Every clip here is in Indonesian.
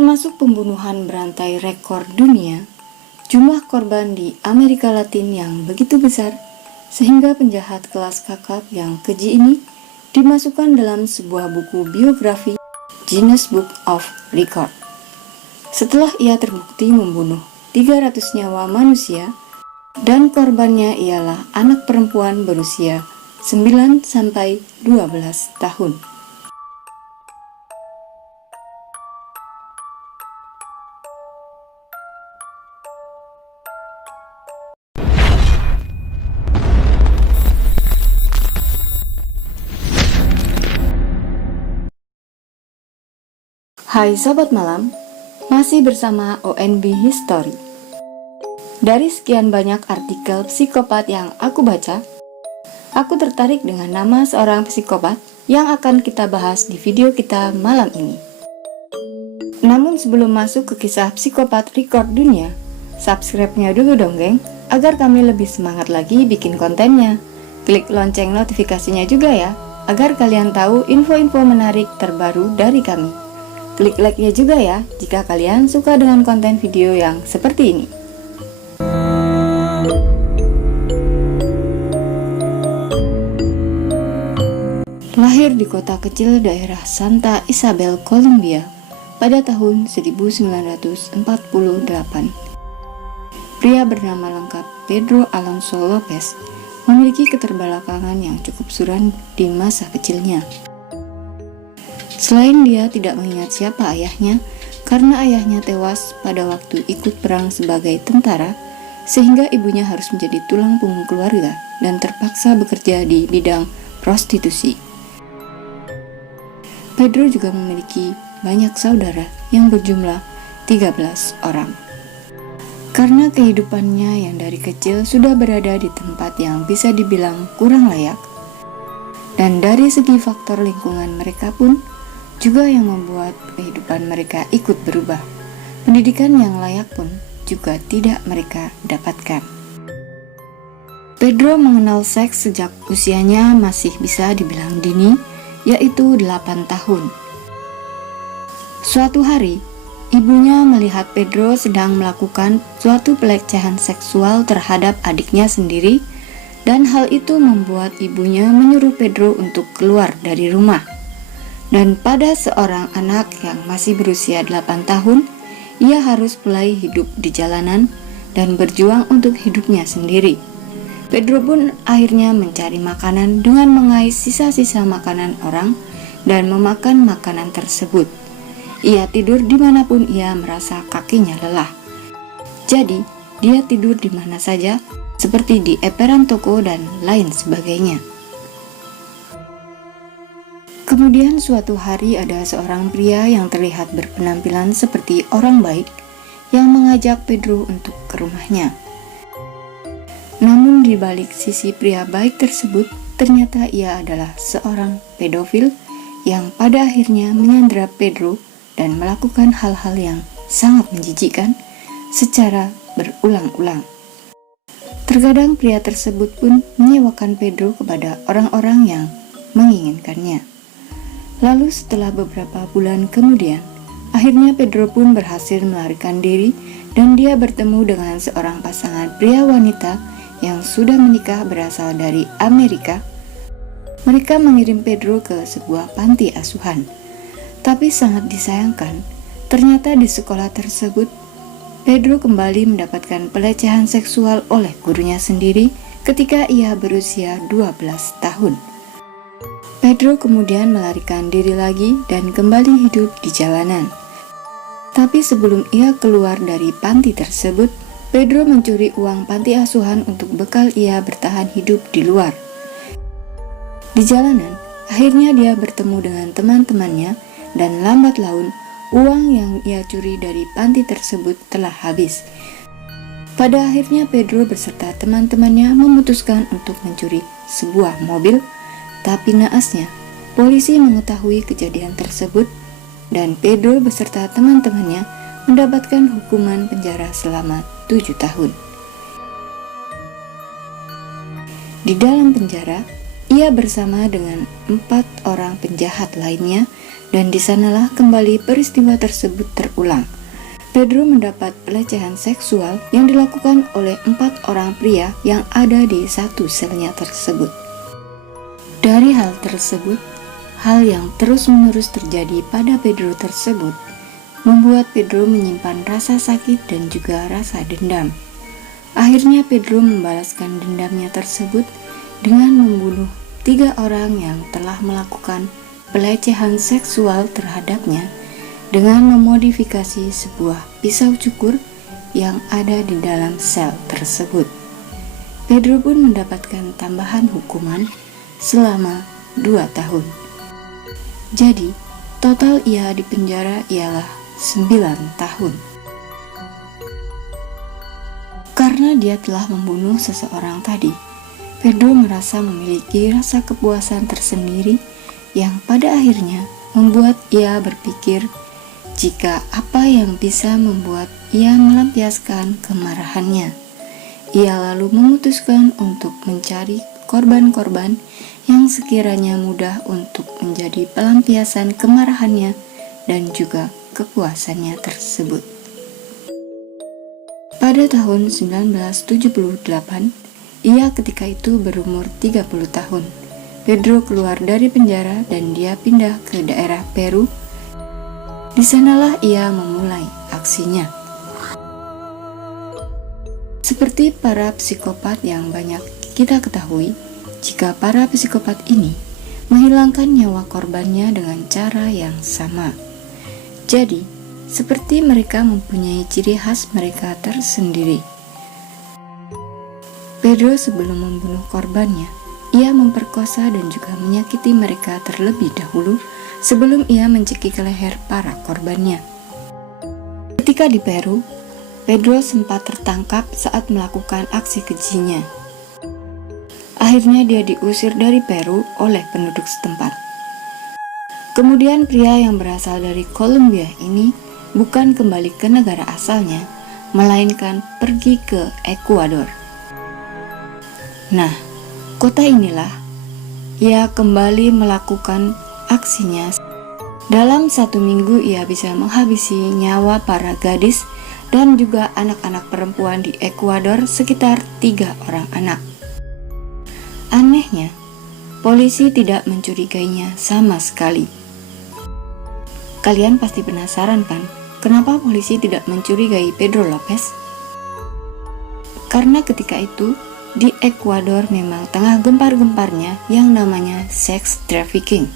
Termasuk pembunuhan berantai rekor dunia, jumlah korban di Amerika Latin yang begitu besar, sehingga penjahat kelas kakap yang keji ini dimasukkan dalam sebuah buku biografi Guinness Book of Record. Setelah ia terbukti membunuh 300 nyawa manusia, dan korbannya ialah anak perempuan berusia 9-12 tahun. Hai Sobat Malam, masih bersama ONB History. Dari sekian banyak artikel psikopat yang aku baca, aku tertarik dengan nama seorang psikopat yang akan kita bahas di video kita malam ini. Namun sebelum masuk ke kisah psikopat rekor dunia, subscribe-nya dulu dong geng, agar kami lebih semangat lagi bikin kontennya. Klik lonceng notifikasinya juga ya, agar kalian tahu info-info menarik terbaru dari kami. Klik like-nya juga ya, jika kalian suka dengan konten video yang seperti ini. Lahir di kota kecil daerah Santa Isabel, Kolombia, pada tahun 1948. Pria bernama lengkap Pedro Alonso Lopez memiliki keterbelakangan yang cukup suram di masa kecilnya. Selain dia tidak mengingat siapa ayahnya, karena ayahnya tewas pada waktu ikut perang sebagai tentara, sehingga ibunya harus menjadi tulang punggung keluarga dan terpaksa bekerja di bidang prostitusi. Pedro juga memiliki banyak saudara yang berjumlah 13 orang. Karena kehidupannya yang dari kecil sudah berada di tempat yang bisa dibilang kurang layak, dan dari segi faktor lingkungan mereka pun juga yang membuat kehidupan mereka ikut berubah. Pendidikan yang layak pun juga tidak mereka dapatkan. Pedro mengenal seks sejak usianya masih bisa dibilang dini, yaitu 8 tahun. Suatu hari, ibunya melihat Pedro sedang melakukan suatu pelecehan seksual terhadap adiknya sendiri, dan hal itu membuat ibunya menyuruh Pedro untuk keluar dari rumah. Dan pada seorang anak yang masih berusia 8 tahun, ia harus mulai hidup di jalanan dan berjuang untuk hidupnya sendiri. Pedro pun akhirnya mencari makanan dengan mengais sisa-sisa makanan orang dan memakan makanan tersebut. Ia tidur dimanapun ia merasa kakinya lelah. Jadi, dia tidur di mana saja, seperti di emperan toko dan lain sebagainya. Kemudian suatu hari ada seorang pria yang terlihat berpenampilan seperti orang baik yang mengajak Pedro untuk ke rumahnya. Namun di balik sisi pria baik tersebut, ternyata ia adalah seorang pedofil yang pada akhirnya menyandera Pedro dan melakukan hal-hal yang sangat menjijikkan secara berulang-ulang. Terkadang pria tersebut pun menyewakan Pedro kepada orang-orang yang menginginkannya. Lalu setelah beberapa bulan kemudian, akhirnya Pedro pun berhasil melarikan diri dan dia bertemu dengan seorang pasangan pria wanita yang sudah menikah berasal dari Amerika. Mereka mengirim Pedro ke sebuah panti asuhan. Tapi sangat disayangkan, ternyata di sekolah tersebut, Pedro kembali mendapatkan pelecehan seksual oleh gurunya sendiri ketika ia berusia 12 tahun. Pedro kemudian melarikan diri lagi dan kembali hidup di jalanan. Tapi sebelum ia keluar dari panti tersebut, Pedro mencuri uang panti asuhan untuk bekal ia bertahan hidup di luar. Di jalanan, akhirnya dia bertemu dengan teman-temannya dan lambat laun, uang yang ia curi dari panti tersebut telah habis. Pada akhirnya Pedro beserta teman-temannya memutuskan untuk mencuri sebuah mobil. Tapi naasnya, polisi mengetahui kejadian tersebut dan Pedro beserta teman-temannya mendapatkan hukuman penjara selama 7 tahun. Di dalam penjara, ia bersama dengan 4 orang penjahat lainnya dan di sanalah kembali peristiwa tersebut terulang. Pedro mendapat pelecehan seksual yang dilakukan oleh 4 orang pria yang ada di satu selnya tersebut. Dari hal tersebut, hal yang terus-menerus terjadi pada Pedro tersebut membuat Pedro menyimpan rasa sakit dan juga rasa dendam. Akhirnya Pedro membalaskan dendamnya tersebut dengan membunuh 3 orang yang telah melakukan pelecehan seksual terhadapnya dengan memodifikasi sebuah pisau cukur yang ada di dalam sel tersebut. Pedro pun mendapatkan tambahan hukuman selama 2 tahun. Jadi, total ia dipenjara ialah 9 tahun. Karena dia telah membunuh seseorang tadi, Pedro merasa memiliki rasa kepuasan tersendiri yang pada akhirnya membuat ia berpikir jika apa yang bisa membuat ia melampiaskan kemarahannya. Ia lalu memutuskan untuk mencari korban-korban yang sekiranya mudah untuk menjadi pelampiasan kemarahannya dan juga kepuasannya tersebut. Pada tahun 1978, ia ketika itu berumur 30 tahun. Pedro keluar dari penjara dan dia pindah ke daerah Peru. Di sanalah ia memulai aksinya. Seperti para psikopat yang banyak kita ketahui, jika para psikopat ini menghilangkan nyawa korbannya dengan cara yang sama. Jadi, seperti mereka mempunyai ciri khas mereka tersendiri. Pedro sebelum membunuh korbannya, ia memperkosa dan juga menyakiti mereka terlebih dahulu sebelum ia mencekik leher para korbannya. Ketika di Peru, Pedro sempat tertangkap saat melakukan aksi kejinya. Akhirnya dia diusir dari Peru oleh penduduk setempat. Kemudian pria yang berasal dari Kolombia ini bukan kembali ke negara asalnya, melainkan pergi ke Ekuador. Nah, kota inilah ia kembali melakukan aksinya. Dalam 1 minggu ia bisa menghabisi nyawa para gadis dan juga anak-anak perempuan di Ekuador, sekitar 3 orang anak. Anehnya, polisi tidak mencurigainya sama sekali. Kalian pasti penasaran kan, kenapa polisi tidak mencurigai Pedro Lopez? Karena ketika itu, di Ekuador memang tengah gempar-gemparnya yang namanya sex trafficking,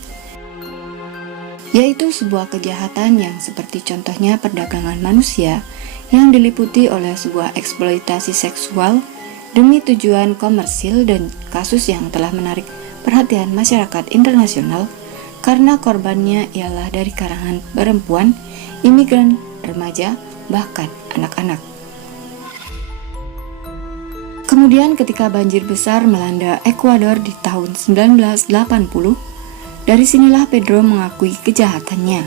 yaitu sebuah kejahatan yang seperti contohnya perdagangan manusia yang diliputi oleh sebuah eksploitasi seksual demi tujuan komersil dan kasus yang telah menarik perhatian masyarakat internasional karena korbannya ialah dari kalangan perempuan, imigran, remaja, bahkan anak-anak. Kemudian ketika banjir besar melanda Ekuador di tahun 1980, dari sinilah Pedro mengakui kejahatannya.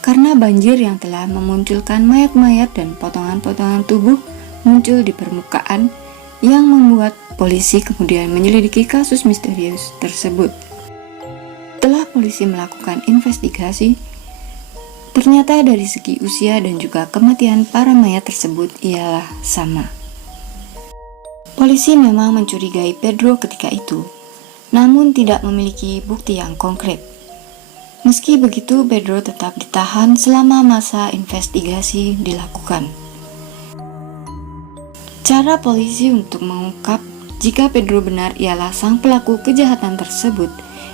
Karena banjir yang telah memunculkan mayat-mayat dan potongan-potongan tubuh muncul di permukaan yang membuat polisi kemudian menyelidiki kasus misterius tersebut. Setelah polisi melakukan investigasi, ternyata dari segi usia dan juga kematian para mayat tersebut ialah sama. Polisi memang mencurigai Pedro ketika itu, namun tidak memiliki bukti yang konkret. Meski begitu, Pedro tetap ditahan selama masa investigasi dilakukan. Cara polisi untuk mengungkap jika Pedro benar ialah sang pelaku kejahatan tersebut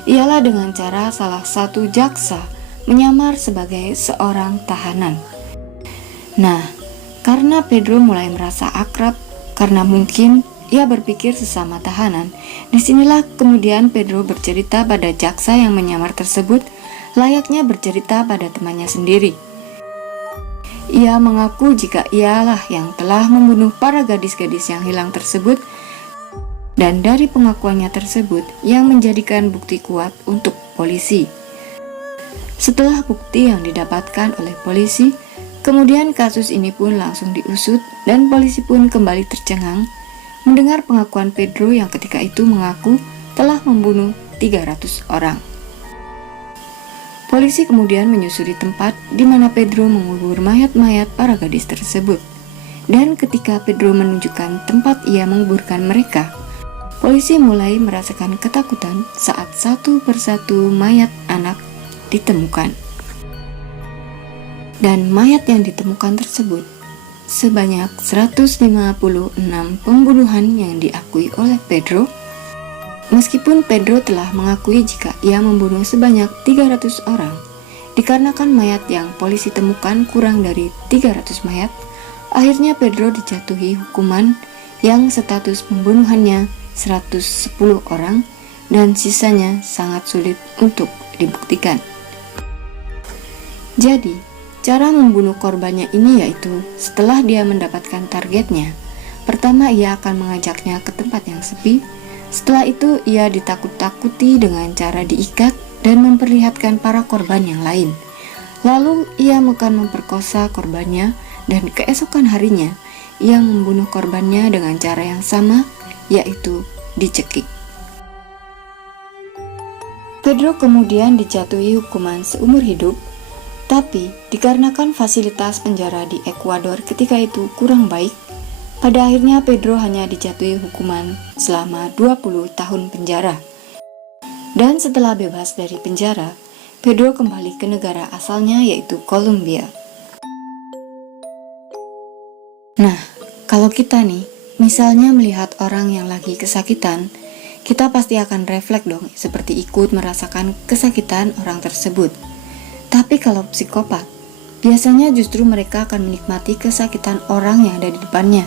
ialah dengan cara salah satu jaksa menyamar sebagai seorang tahanan. Nah, karena Pedro mulai merasa akrab, karena mungkin ia berpikir sesama tahanan, disinilah kemudian Pedro bercerita pada jaksa yang menyamar tersebut layaknya bercerita pada temannya sendiri. Ia mengaku jika ialah yang telah membunuh para gadis-gadis yang hilang tersebut, dan dari pengakuannya tersebut yang menjadikan bukti kuat untuk polisi. Setelah bukti yang didapatkan oleh polisi, kemudian kasus ini pun langsung diusut dan polisi pun kembali tercengang mendengar pengakuan Pedro yang ketika itu mengaku telah membunuh 300 orang. Polisi kemudian menyusuri tempat di mana Pedro mengubur mayat-mayat para gadis tersebut. Dan ketika Pedro menunjukkan tempat ia menguburkan mereka, polisi mulai merasakan ketakutan saat satu persatu mayat anak ditemukan. Dan mayat yang ditemukan tersebut sebanyak 156 pembunuhan yang diakui oleh Pedro. Meskipun Pedro telah mengakui jika ia membunuh sebanyak 300 orang, dikarenakan mayat yang polisi temukan kurang dari 300 mayat, akhirnya Pedro dijatuhi hukuman yang status pembunuhannya 110 orang dan sisanya sangat sulit untuk dibuktikan. Jadi, cara membunuh korbannya ini yaitu setelah dia mendapatkan targetnya, pertama ia akan mengajaknya ke tempat yang sepi. Setelah itu ia ditakut-takuti dengan cara diikat dan memperlihatkan para korban yang lain. Lalu ia akan memperkosa korbannya dan keesokan harinya ia membunuh korbannya dengan cara yang sama, yaitu dicekik. Pedro kemudian dijatuhi hukuman seumur hidup, tapi dikarenakan fasilitas penjara di Ekuador ketika itu kurang baik, pada akhirnya Pedro hanya dijatuhi hukuman selama 20 tahun penjara. Dan setelah bebas dari penjara, Pedro kembali ke negara asalnya yaitu Kolombia. Nah, kalau kita nih, misalnya melihat orang yang lagi kesakitan, kita pasti akan refleks dong, seperti ikut merasakan kesakitan orang tersebut. Tapi kalau psikopat, biasanya justru mereka akan menikmati kesakitan orang yang ada di depannya.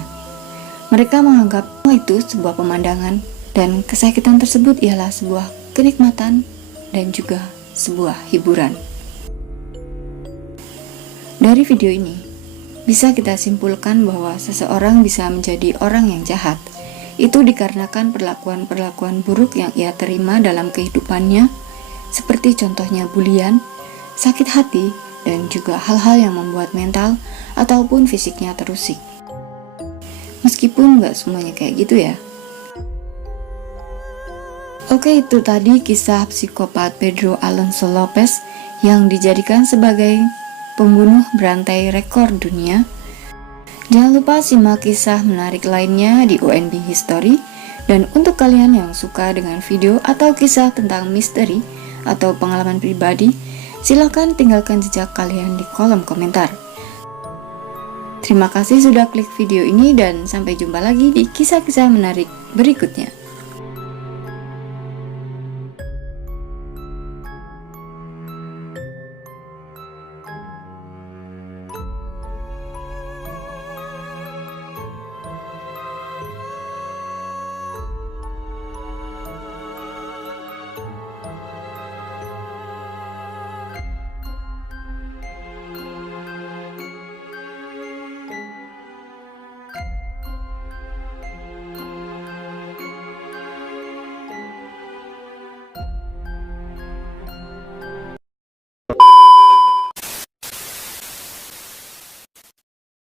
Mereka menganggap itu sebuah pemandangan, dan kesakitan tersebut ialah sebuah kenikmatan dan juga sebuah hiburan. Dari video ini, bisa kita simpulkan bahwa seseorang bisa menjadi orang yang jahat. Itu dikarenakan perlakuan-perlakuan buruk yang ia terima dalam kehidupannya, seperti contohnya bulian, sakit hati, dan juga hal-hal yang membuat mental ataupun fisiknya terusik. Meskipun nggak semuanya kayak gitu ya. Oke, itu tadi kisah psikopat Pedro Alonso Lopez yang dijadikan sebagai pembunuh berantai rekor dunia. Jangan lupa simak kisah menarik lainnya di ONB History. Dan untuk kalian yang suka dengan video atau kisah tentang misteri atau pengalaman pribadi, silakan tinggalkan jejak kalian di kolom komentar. Terima kasih sudah klik video ini dan sampai jumpa lagi di kisah-kisah menarik berikutnya.